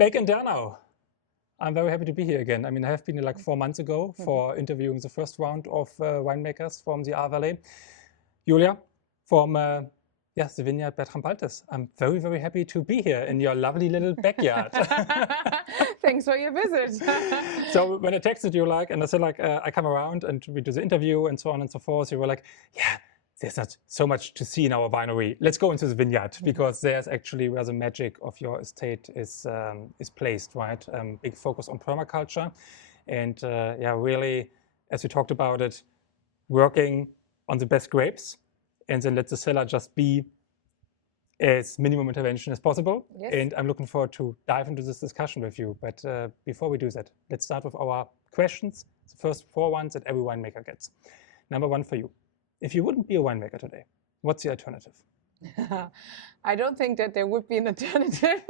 Back in Dernau. I'm very happy to be here again. I mean, I have been here like 4 months ago for interviewing the first round of winemakers from the Ahr Valley. Julia, from the Weingut Bertram-Baltes. I'm very, very happy to be here in your lovely little backyard. Thanks for your visit. So when I texted you, and I said, I come around and we do the interview and so on and so forth, you were like, yeah, there's not so much to see in our winery. Let's go into the vineyard because there's actually where the magic of your estate is placed, right? Big focus on permaculture, and really, as we talked about it, working on the best grapes, and then let the cellar just be as minimum intervention as possible. Yes. And I'm looking forward to dive into this discussion with you. But before we do that, let's start with our questions. The first 4 ones that every winemaker gets. Number 1 for you. If you wouldn't be a winemaker today, what's the alternative? I don't think that there would be an alternative.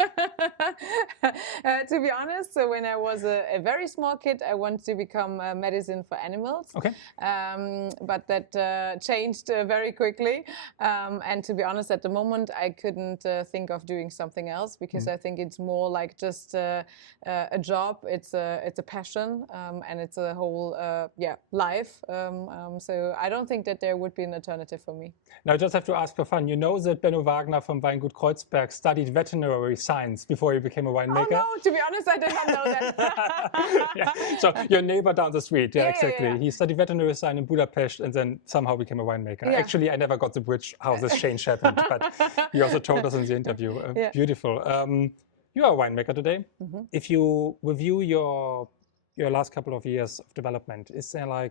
To be honest, so when I was a very small kid, I wanted to become medicine for animals. Okay. But that changed very quickly. And to be honest, at the moment, I couldn't think of doing something else because I think it's more like just a job. It's a passion, and it's a whole life. So I don't think that there would be an alternative for me. Now, I just have to ask for fun. You know that Benno Wagner from Weingut Kreuzberg studied veterinary science before he became a winemaker? Oh, no, to be honest, I did not know that. Yeah. So your neighbor down the street, exactly. Yeah. He studied veterinary science in Budapest and then somehow became a winemaker. Yeah. Actually, I never got the bridge how this change happened, but he also told us in the interview. Beautiful. You are a winemaker today. If you review your last couple of years of development, is there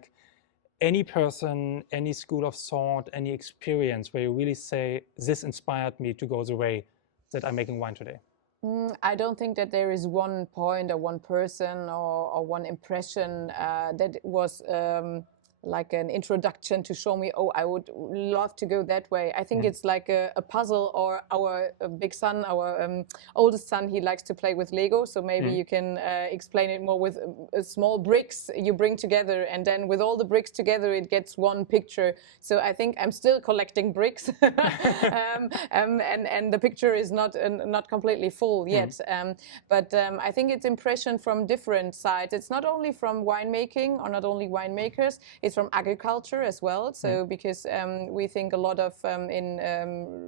any person, any school of thought, any experience where you really say, this inspired me to go the way that I'm making wine today? I don't think that there is one point or one person or one impression that was like an introduction to show me, oh, I would love to go that way. I think it's like a puzzle, or our big son, our oldest son, he likes to play with Lego. So maybe you can explain it more with small bricks you bring together, and then with all the bricks together, it gets one picture. So I think I'm still collecting bricks, and the picture is not completely full yet. But I think it's impression from different sides. It's not only from winemaking or not only winemakers. It's from agriculture as well. So because we think a lot of in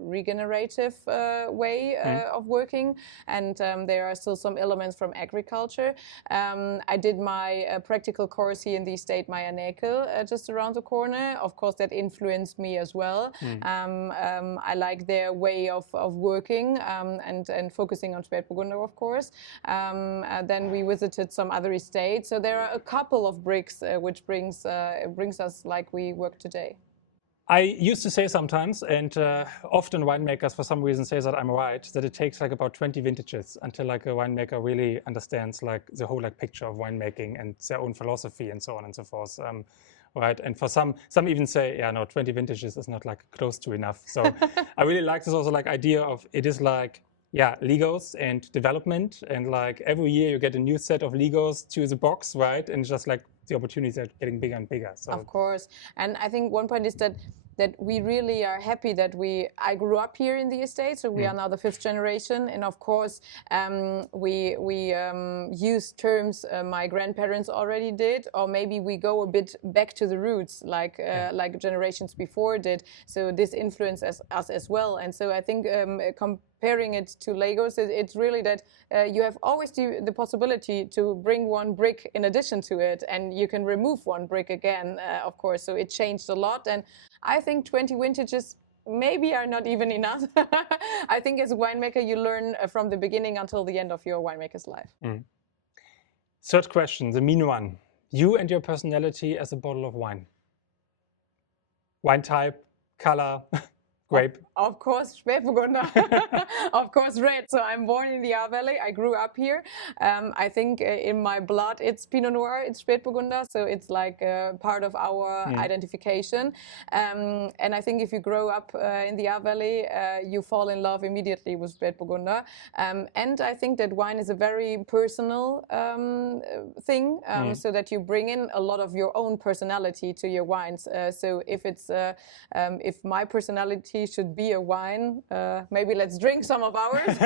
regenerative way of working, and there are still some elements from agriculture. I did my practical course here in the estate Meyer Näkel just around the corner. Of course, that influenced me as well. I like their way of working and focusing on Spätburgunder, of course. Then we visited some other estates. So there are a couple of bricks which brings us like we work today. I used to say sometimes, and often winemakers for some reason say that I'm right, that it takes about 20 vintages until a winemaker really understands the whole picture of winemaking and their own philosophy and so on and so forth. Right, and for some even say, 20 vintages is not close to enough. So I really like this also idea of it is Legos and development, and every year you get a new set of Legos to the box, right? And just the opportunities are getting bigger and bigger. So. Of course, and I think one point is that we really are happy that I grew up here in the estate, so we are now the 5th generation, and of course we use terms my grandparents already did, or maybe we go a bit back to the roots like generations before did. So this influences us as well, and so I think comparing it to Legos, it's really that you have always the possibility to bring one brick in addition to it, and you can remove one brick again, of course. So it changed a lot, and I think 20 vintages maybe are not even enough. I think as a winemaker, you learn from the beginning until the end of your winemaker's life. Third question, the mean one. You and your personality as a bottle of wine. Wine type, color, grape. Of course, Spätburgunder. Of course, red. So I'm born in the Ahr Valley. I grew up here. I think in my blood it's Pinot Noir, it's Spätburgunder. So it's part of our identification. And I think if you grow up in the Ahr Valley, you fall in love immediately with Spätburgunder. And I think that wine is a very personal thing, so that you bring in a lot of your own personality to your wines. So if it's if my personality recipe should be a wine, maybe let's drink some of ours,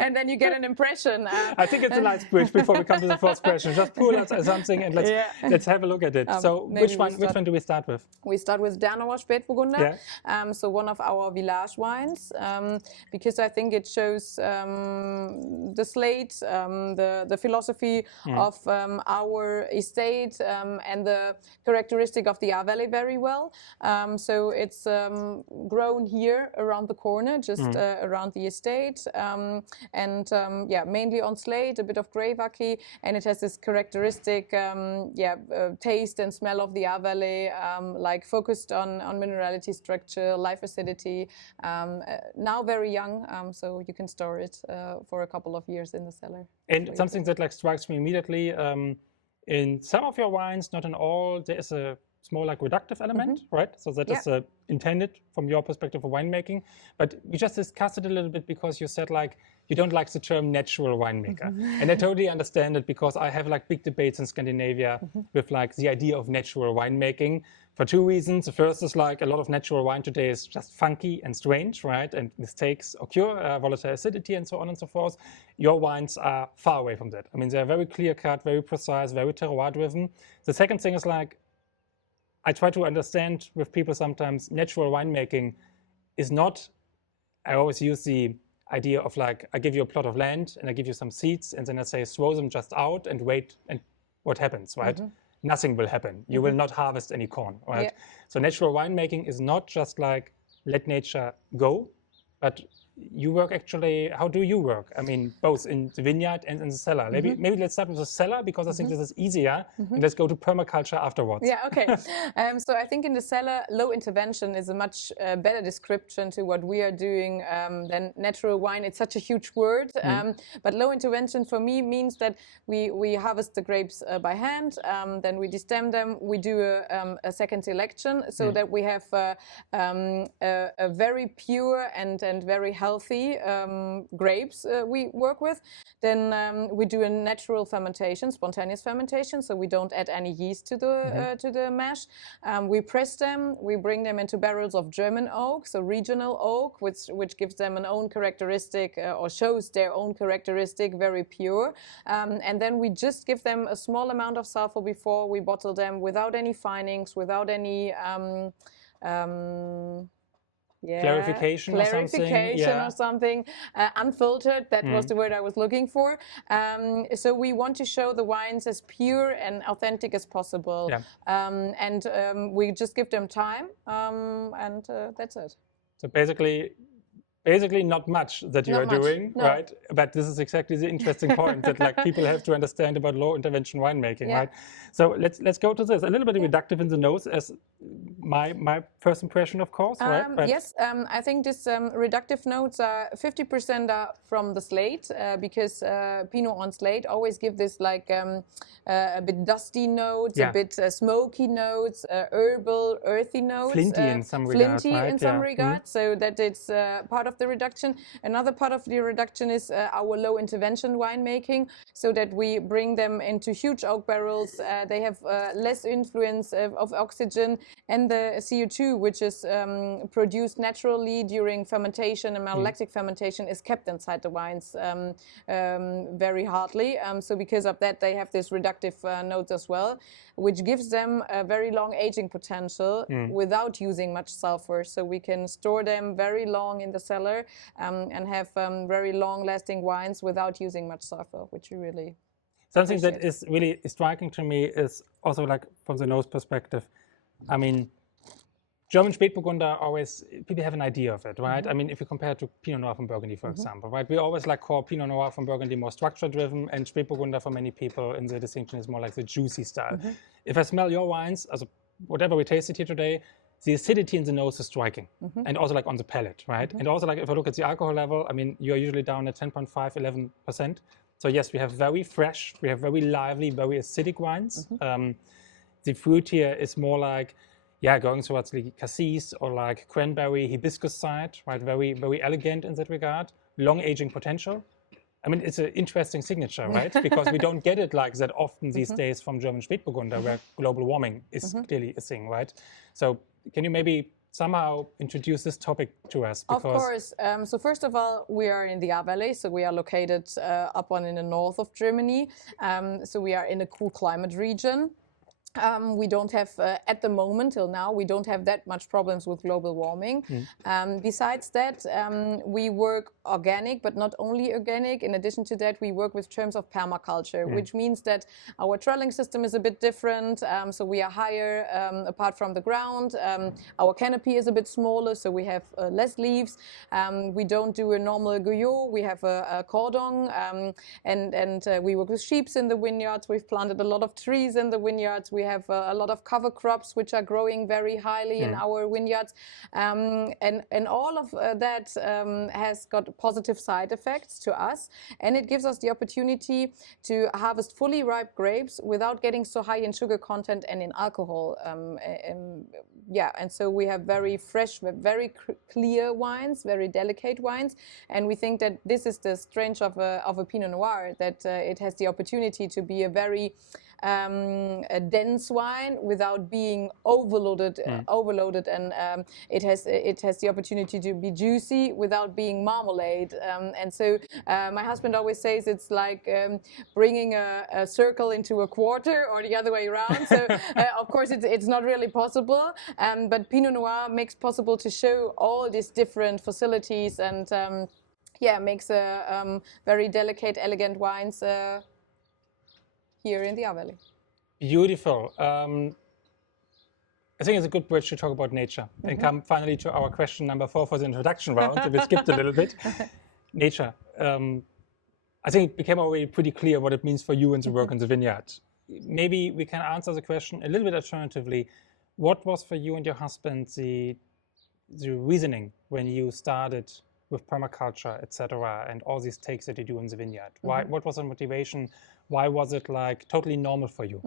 and then you get an impression. I think it's a nice bridge before we come to the first question. Just pull out something and let's have a look at it. So which one do we start with? We start with Dernauer Spätburgunder, so one of our village wines, because I think it shows the slate, the philosophy of our estate, and the characteristic of the Valley very well. So it's grown here around the corner, just around the estate, and mainly on slate, a bit of Greybucky, and it has this characteristic taste and smell of the Valley, like focused on minerality structure, life acidity. Now very young, so you can store it for a couple of years in the cellar. And something that like strikes me immediately, in some of your wines, not in all, there is a small like reductive element, right? So that is intended from your perspective for winemaking. But we just discussed it a little bit because you said like you don't like the term natural winemaker. And I totally understand it because I have like big debates in Scandinavia with like the idea of natural winemaking for two reasons. The first is like a lot of natural wine today is just funky and strange, right? And mistakes occur, volatile acidity and so on and so forth. Your wines are far away from that. I mean, they're very clear cut, very precise, very terroir driven. The second thing is like, I try to understand with people sometimes natural winemaking is not, I always use the idea of like, I give you a plot of land and I give you some seeds and then I say, throw them just out and wait and what happens, right? Nothing will happen. You will not harvest any corn, right? So natural winemaking is not just like, let nature go, but you work actually, how do you work? I mean, both in the vineyard and in the cellar. Maybe let's start with the cellar because I think this is easier. And let's go to permaculture afterwards. Yeah, okay. So I think in the cellar, low intervention is a much better description to what we are doing than natural wine. It's such a huge word. But low intervention for me means that we harvest the grapes by hand, then we destem them, we do a second selection so that we have a very pure and very healthy grapes we work with. Then we do a natural fermentation, spontaneous fermentation, so we don't add any yeast to the mash. We press them, we bring them into barrels of German oak, so regional oak, which gives them an own characteristic or shows their own characteristic, very pure. And then we just give them a small amount of sulfur before we bottle them without any finings, without any clarification or something, unfiltered, that was the word I was looking for. So we want to show the wines as pure and authentic as possible. And we just give them time, and that's it. So basically not much that you are doing, right? But this is exactly the interesting point that like people have to understand about low intervention winemaking, right? So let's go to this. A little bit reductive in the nose as my first impression, of course, right? Yes, I think this reductive notes are 50% are from the slate because Pinot on slate always give this like a bit dusty notes, a bit smoky notes, herbal, earthy notes. Flinty in some regards, Flinty in some regards, so that it's part of the reduction. Another part of the reduction is our low intervention winemaking, so that we bring them into huge oak barrels. They have less influence of oxygen and the CO2, which is produced naturally during fermentation and malolactic fermentation, is kept inside the wines very hardly. So because of that, they have this reductive notes as well, which gives them a very long aging potential without using much sulfur. So we can store them very long in the cellar and have very long-lasting wines without using much sulfur, which we really Something that is really striking to me is also like from the nose perspective. I mean, German Spätburgunder always, people have an idea of it, right? I mean, if you compare it to Pinot Noir from Burgundy, for example, right? We always like call Pinot Noir from Burgundy more structure-driven, and Spätburgunder for many people in the distinction is more like the juicy style. If I smell your wines, also whatever we tasted here today, the acidity in the nose is striking, and also like on the palate, right? And also like if I look at the alcohol level, I mean, you're usually down at 10.5, 11%. So yes, we have very fresh, we have very lively, very acidic wines. The fruit here is more like, going towards the cassis or like cranberry, hibiscus side, right? Very, very elegant in that regard. Long aging potential. I mean, it's an interesting signature, right? Because we don't get it like that often these days from German Spätburgunder, where global warming is clearly a thing, right? So can you maybe somehow introduce this topic to us? Of course. So first of all, we are in the Ahr Valley, so we are located up in the north of Germany. So we are in a cool climate region. We don't have, at the moment, till now, we don't have that much problems with global warming. Besides that, we work organic, but not only organic. In addition to that, we work with terms of permaculture, which means that our trelling system is a bit different. So we are higher apart from the ground. Our canopy is a bit smaller, so we have less leaves. We don't do a normal guyot. We have a cordon, and we work with sheep in the vineyards. We've planted a lot of trees in the vineyards. We have a lot of cover crops which are growing very highly in our vineyards, and all of that has got positive side effects to us, and it gives us the opportunity to harvest fully ripe grapes without getting so high in sugar content and in alcohol. And so we have very fresh, very clear wines, very delicate wines, and we think that this is the strength of a Pinot Noir, that it has the opportunity to be a very a dense wine without being overloaded, and it has the opportunity to be juicy without being marmalade. And so my husband always says it's like bringing a circle into a quarter, or the other way around. So of course it's not really possible, but Pinot Noir makes possible to show all these different facilities, and makes a very delicate, elegant wines here in the Ahr Valley. Beautiful. I think it's a good bridge to talk about nature and come finally to our question number 4 for the introduction round. We skipped a little bit. Nature. I think it became already pretty clear what it means for you and the work in the vineyard. Maybe we can answer the question a little bit alternatively. What was for you and your husband the reasoning when you started with permaculture, etc., and all these takes that you do in the vineyard? What was the motivation? Why was it like totally normal for you?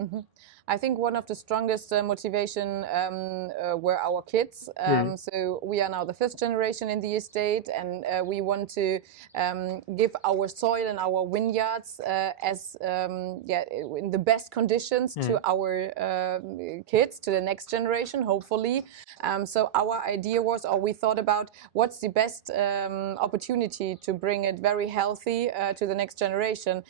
I think one of the strongest motivation were our kids. So we are now the 5th generation in the estate, and we want to give our soil and our vineyards in the best conditions to our kids, to the next generation, hopefully. So our idea was, or we thought about, what's the best opportunity to bring it very healthy to the next generation.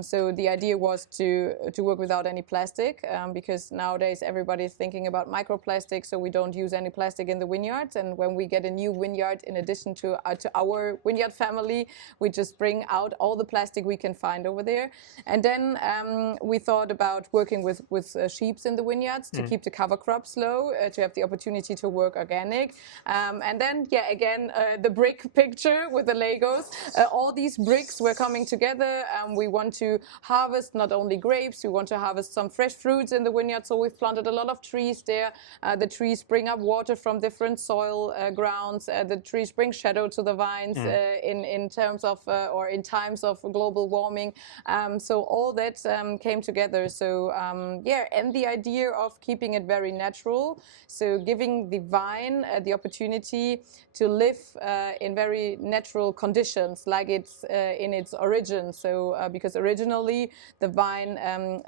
So the idea was to work without any plastic, because nowadays everybody's thinking about microplastics, so we don't use any plastic in the vineyards. And when we get a new vineyard, in addition to our vineyard family, we just bring out all the plastic we can find over there. And then we thought about working with sheep in the vineyards to keep the cover crops low, to have the opportunity to work organic. And then, again, the brick picture with the Legos. All these bricks were coming together. We want to harvest not only grapes, we want to harvest some fresh fruits in the vineyard, so we've planted a lot of trees there. The trees bring up water from different soil grounds. The trees bring shadow to the vines in terms of or in times of global warming. So all that came together. So and the idea of keeping it very natural, so giving the vine the opportunity to live in very natural conditions, like it's in its origin. So because originally the vine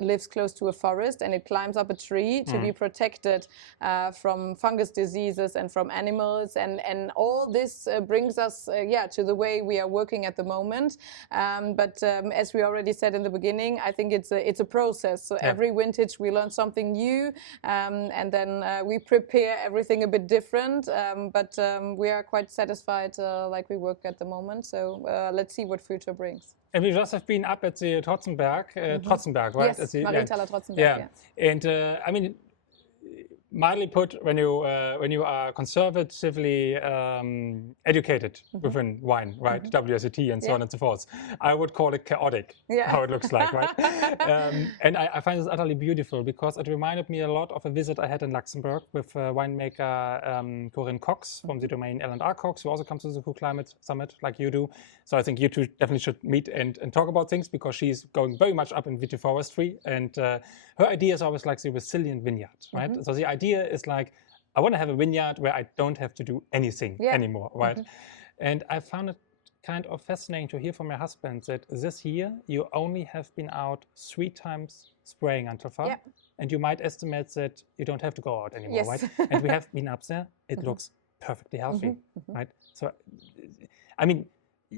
lives close to a forest, and it climbs up a tree to be protected from fungus diseases and from animals, and all this brings us to the way we are working at the moment. But as we already said in the beginning, I think it's a process. So every vintage we learn something new, and then we prepare everything a bit different. But we are quite satisfied like we work at the moment. So let's see what future brings. And we just have been up at the Trotzenberg, right? Yes, Marienthaler Trotzenberg. Yeah. And I mean, mildly put, when you are conservatively educated within wine, right, WSET and so on and so forth, I would call it chaotic, how it looks like, right? And I find this utterly beautiful, because it reminded me a lot of a visit I had in Luxembourg with winemaker Corinne Cox from the domain L&R Cox, who also comes to the Cool Climate Summit like you do. So I think you two definitely should meet and talk about things, because she's going very much up in vitiforestry, and her idea is always like the resilient vineyard, right? So the idea is like, I want to have a vineyard where I don't have to do anything anymore, right? And I found it kind of fascinating to hear from your husband that this year you only have been out 3 times spraying until far, and you might estimate that you don't have to go out anymore, Yes. right? And we have been up there. It looks perfectly healthy, right? So, I mean,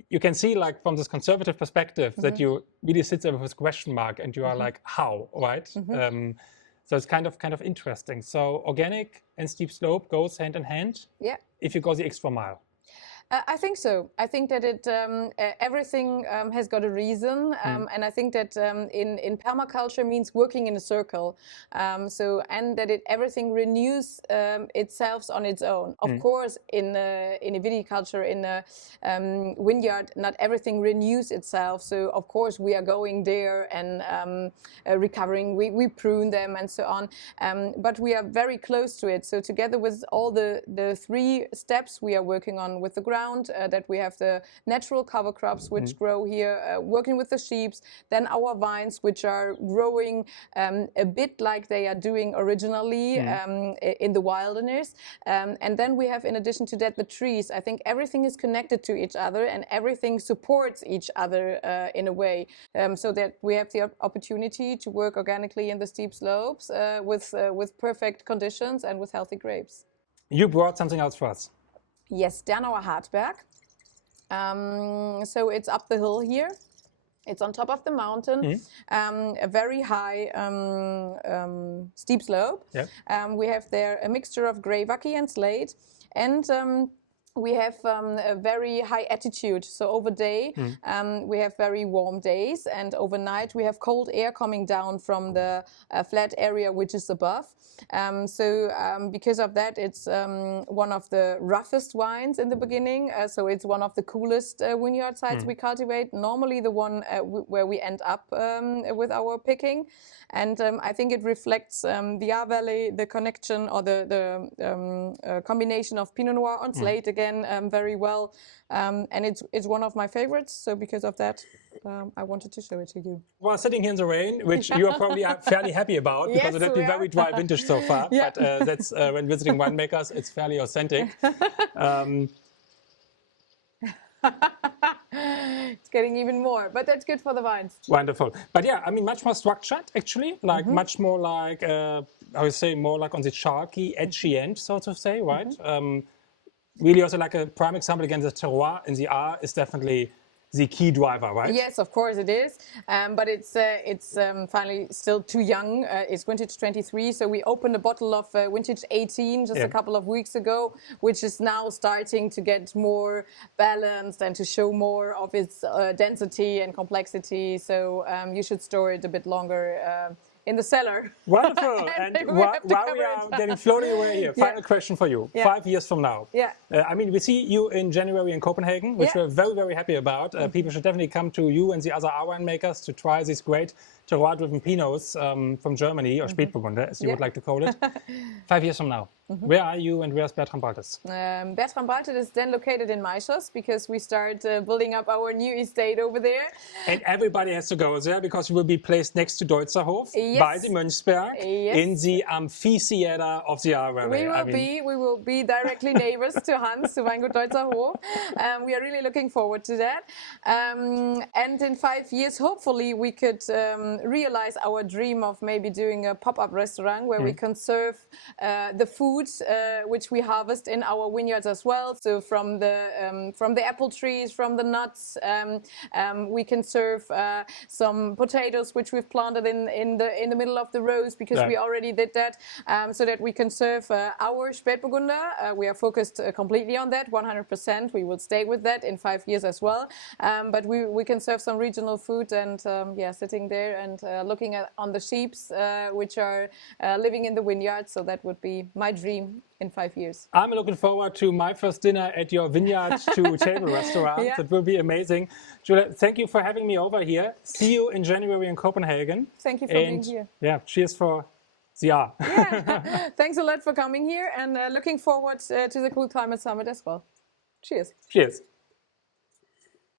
you can see, like, from this conservative perspective, that you really sit there with this question mark, and you are like, how, right? So it's kind of interesting. So organic and steep slope goes hand in hand. Yeah. If you go the extra mile. I think so. I think that everything has got a reason, and I think that in permaculture means working in a circle. And that everything renews itself on its own. Of course, in a viticulture, in a vineyard, not everything renews itself. So of course we are going there and recovering. We prune them and so on. But we are very close to it. So together with all the 3 steps we are working on with the ground. That we have the natural cover crops which grow here, working with the sheep, then our vines which are growing a bit like they are doing originally in the wilderness, and then we have, in addition to that, the trees. I think everything is connected to each other and everything supports each other in a way, so that we have the opportunity to work organically in the steep slopes with perfect conditions and with healthy grapes. You brought something else for us. Yes, Dernauer Hardtberg. So it's up the hill here. It's on top of the mountain, a very high steep slope. Yep. We have there a mixture of grey Wacki and slate, and we have a very high altitude. So over day, we have very warm days, and overnight we have cold air coming down from the flat area which is above. Because of that, it's one of the roughest wines in the beginning. So it's one of the coolest vineyard sites we cultivate. Normally the one where we end up with our picking. And I think it reflects the Aar Valley, the connection or the combination of Pinot Noir and slate again very well. And it's one of my favorites. So because of that, I wanted to show it to you. Well, sitting here in the rain, which you are probably fairly happy about, because it has been very dry vintage so far. Yeah. But that's when visiting winemakers, it's fairly authentic. It's getting even more, but that's good for the vines. Wonderful. But yeah, I mean, much more structured, actually, like much more like, I would say, more like on the chalky, edgy end, so to say, right? Really also like a prime example, again, the terroir in the Aar is definitely the key driver, right? Yes, of course it is, but it's finally still too young. It's vintage 23, so we opened a bottle of vintage 18 just a couple of weeks ago, which is now starting to get more balanced and to show more of its density and complexity. So you should store it a bit longer in the cellar. Wonderful. And while we are getting floating away here, final question for you. 5 years from now. Yeah. I mean, we see you in January in Copenhagen, which we're very, very happy about. People should definitely come to you and the other Aar winemakers to try these great terroir-driven Pinots from Germany, or Spätburgunder, as you would like to call it. 5 years from now, where are you and where's Bertram-Baltes? Bertram-Baltes is then located in Mayschoß, because we start building up our new estate over there. And everybody has to go there, because you will be placed next to Deutzerhof by the Mönchsberg in the amphitheater of the Aar Valley. We will be directly neighbors to Hans, to Weingut Deutzerhof. We are really looking forward to that. And in 5 years, hopefully, we could realize our dream of maybe doing a pop-up restaurant where we can serve the food which we harvest in our vineyards as well. So from the apple trees, from the nuts, we can serve some potatoes which we've planted in the middle of the rows, because we already did that, so that we can serve our Spätburgunder. We are focused completely on that, 100%. We will stay with that in 5 years as well. But we can serve some regional food, and sitting there and looking on the sheeps which are living in the vineyard. So that would be my dream in 5 years. I'm looking forward to my first dinner at your vineyard to table restaurant. That will be amazing. Julia, thank you for having me over here. See you in January in Copenhagen. Thank you for being here. Yeah, cheers for the Aar. Thanks a lot for coming here, and looking forward to the Cool Climate Summit as well. Cheers. Cheers.